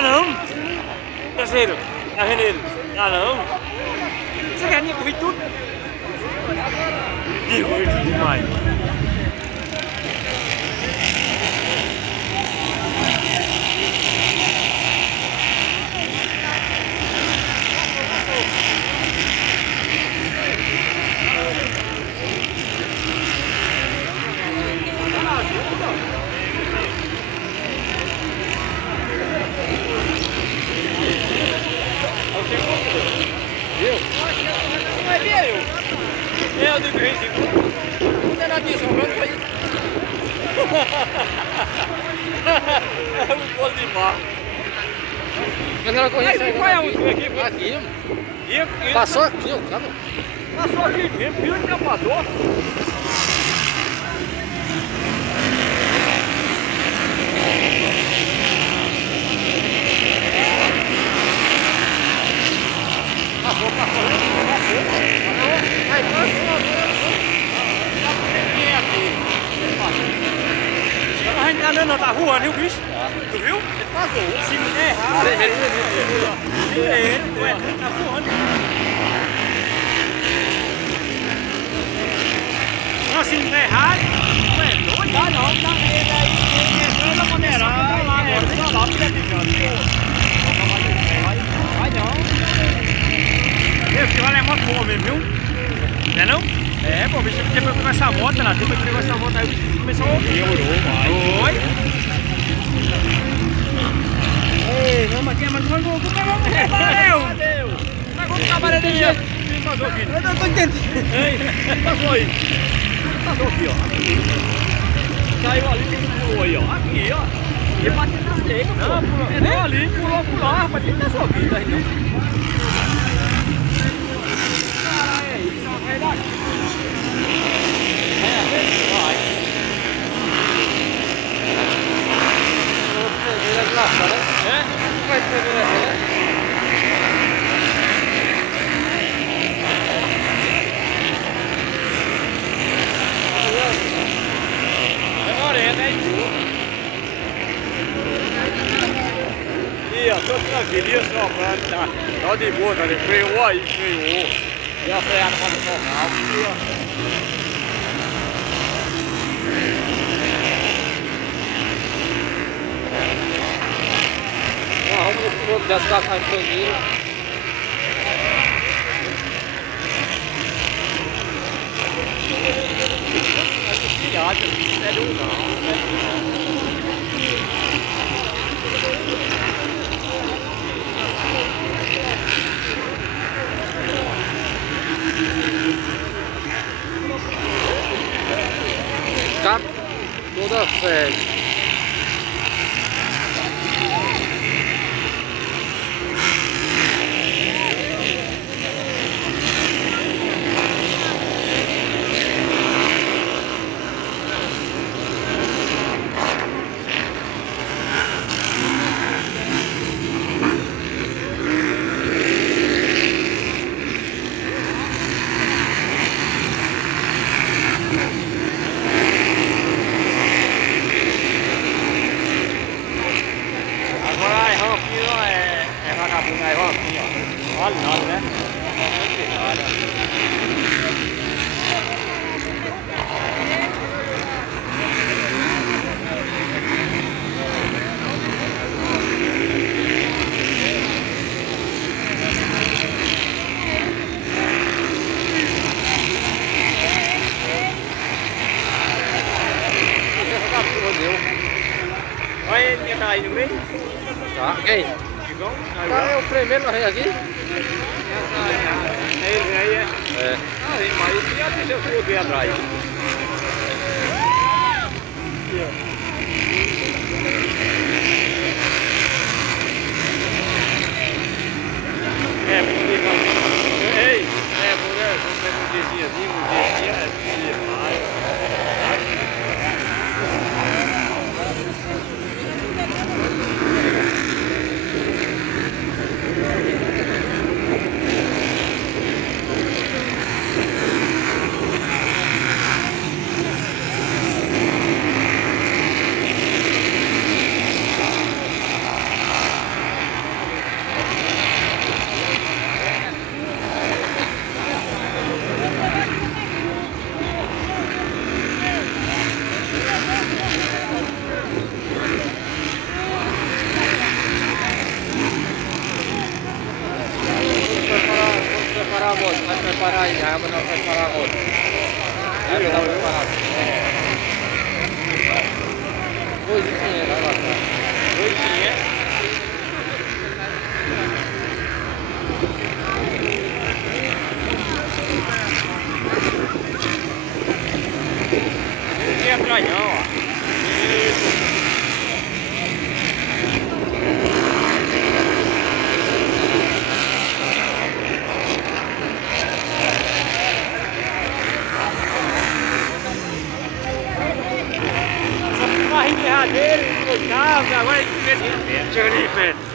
Dá não. Terceiro, é janeiro. Dá não. Você quer nem correr tudo? Digo, demais. Eu digo que não é nada disso, não foi? É um bolo de mar. Eu não conheço Aí, qual é a última aqui? Aqui, passou aqui, o cara. Passou aqui mesmo, viu que já passou? Passou. Aí, a gente tá andando, tá voando, viu, bicho? Tu viu? Ele passou. Se não der errado. Ele tá voando. Não, se não der errado, não é doido? Tá não, tá ele aí. Ele entrou na maneira. Tá lá agora, deixa lá, porque é picante. Vai não. Meu, que vai levar boa mesmo, viu? Não é não? É, pô, bicho, depois que pegou essa moto lá, depois que pegou essa moto aí, o bicho começou a ouvir. Oi? Ei, vamos aqui, mas não vou pegar valeu! Pegou o cabaré dele. Quem passou aqui? Eu não tô entendendo. Ei, quem passou aí? Quem passou aqui, ó? Saiu ali, quem pulou aí, ó? Aqui, ó. E bateu na seca, pô. Não, pulou. Entrou ali, pulou por lá, rapaz. Quem passou aqui? Tá aí, Vai ter né? E ó, tô tranquilinho sobrando, tá? Tá de boa, tá? Freou aí, freou. E a freada para o normal. E ó. Vamos dessa casa de banheiro. Tá toda fé. Olha nada, né? Olha ele tá aí no meio. Tá, quem? Tá, é o primeiro na rei aqui? É ele aí, é? É. Ah, mas ele já deixou o fogo aí atrás. É, por ei, é, por um diazinho, um dia mais. outro, vai preparar aí, já vai preparar outro. Aí vai preparar. 2.500, vai lá. 2.500. Não tem atrás não, ó. Carrinho erradeiro, coitado, agora ele chega ali perto.